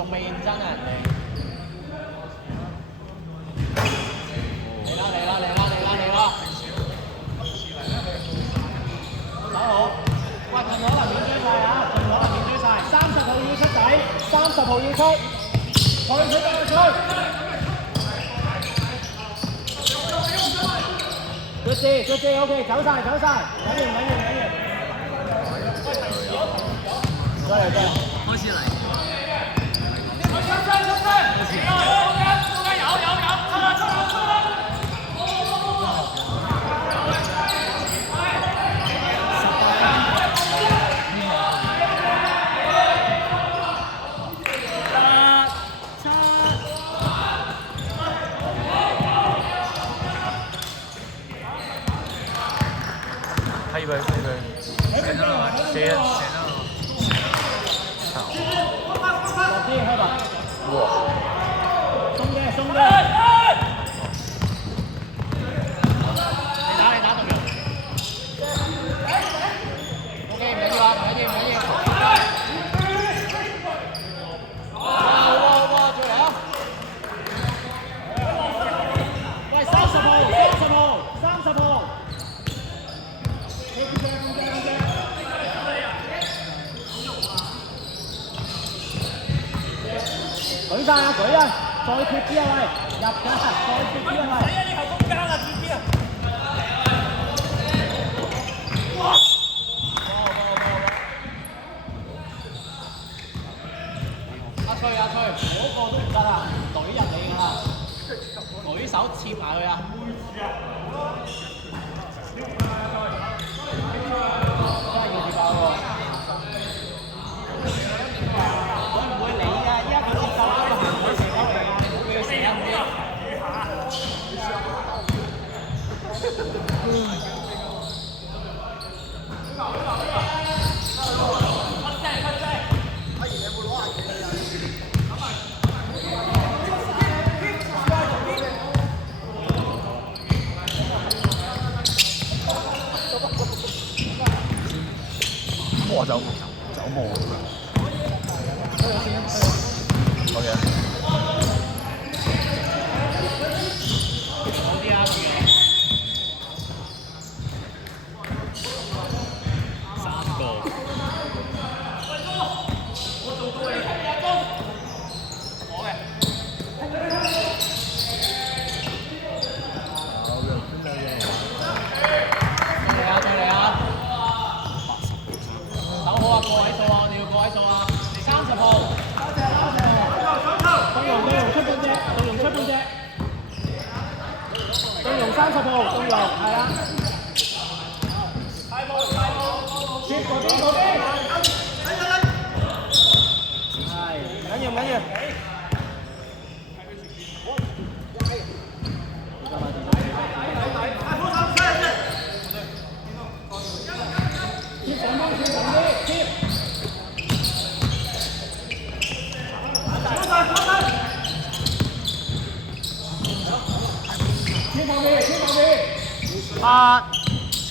仲未認真啊人哋。嚟啦嚟啦嚟啦嚟啦嚟啦！手好，喂，盡可能免追晒啊！盡可能免追晒，30號要出仔，30號要出，去！ Good 走晒，緊要。再嚟。開始嚟。係佢，成咗啦，成咗。落啲開吧。哇！鬆啲。你打動人。OK， 唔緊要啊，唔緊要。好，再嚟啊！喂，30號。舉晒啊！舉啊！再貼啲啊喂，入㗎，再貼啲啊喂。睇下呢後空間啊，貼啲啊！阿翠，嗰個都唔得啊，懟入你㗎啦，舉手切埋佢啊！真係要貼爆喎！ 我走冇。好嘅。好啲啊！3個。我嘅。再嚟啊！手好啊，個位數啊，我哋要個位數啊！30號。動用出半隻。動用30號，係啊。接嗰邊。係，唔緊要。8、7。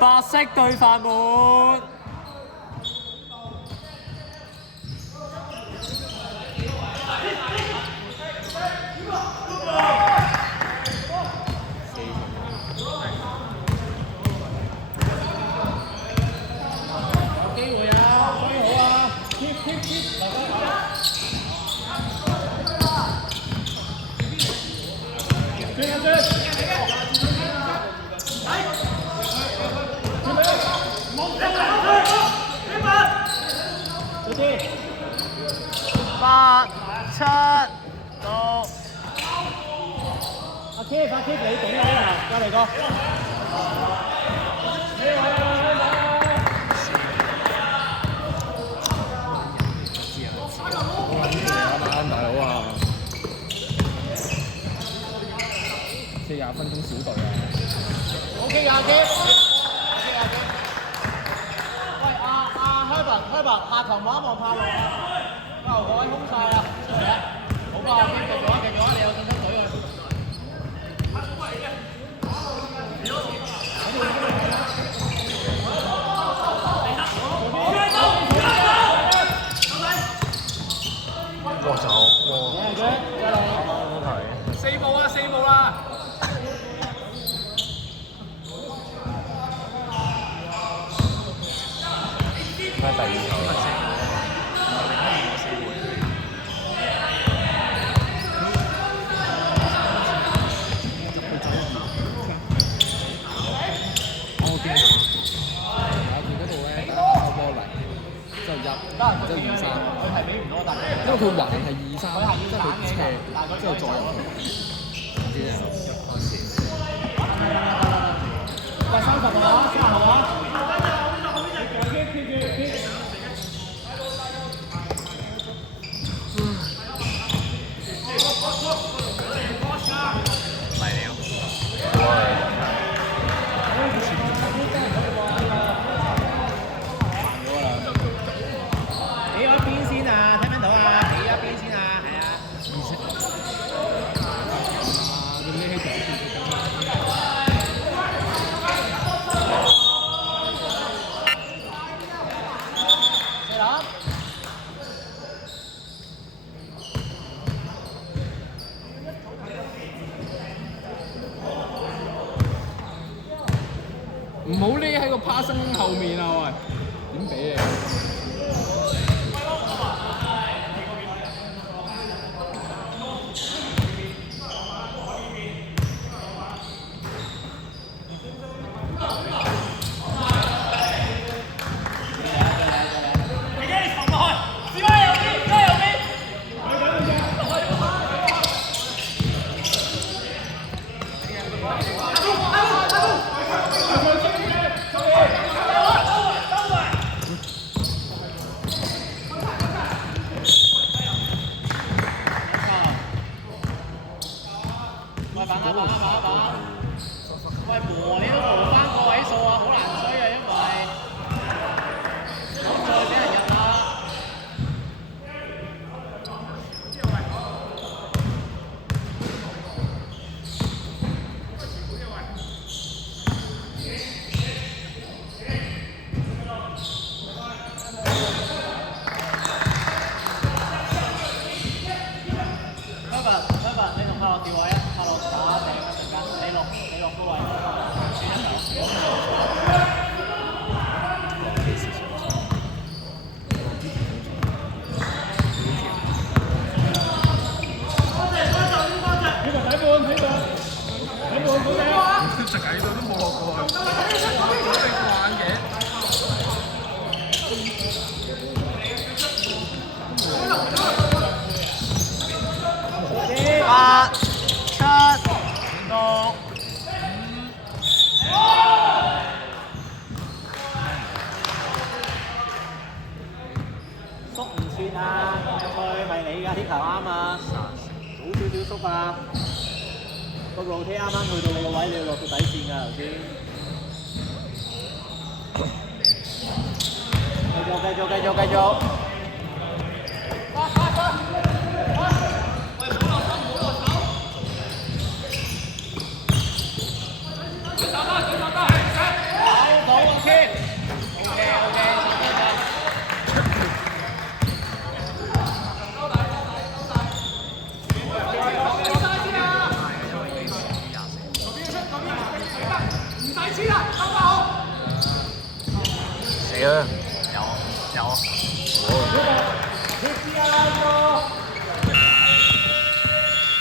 白色對飯碗。8、7、6。阿 K， 你頂啦呢頭，再嚟個。大佬啊！40分鐘小隊啊 ！OK 㗎，阿 K。喂，Herbert，下球望一望帕路啊！各位空晒啦，好啊，繼續。兩腳再嚟。好睇。四步啊，四步啦！咩第二球？我見嗰度咧打波嚟，之後入，之後2-3，佢係俾唔到我大。因為佢橫係2-3，即係佢斜，之後再入去。唔知啊。喂，30號啊，30號啊！企咗一邊先啊，聽唔聽到啊？企咗一邊先啊，係啊。咁呢起四籃。唔好匿喺個趴生後面啊！喂，點俾你？喂，板啦！喂，磨你都磨翻個位數啊，好難追啊，因為唔好再俾人入啦。Kevin，你同快樂調位啊！快樂打頂一陣間，你落高位。直喺度都冇落過去，咁你慣嘅。8、7、6、縮唔切啊！佢係你㗎，啲球啱啊！早少少縮啊！個路梯啱啱去到你個位，你要落到底線㗎頭先。繼續。死啦！有。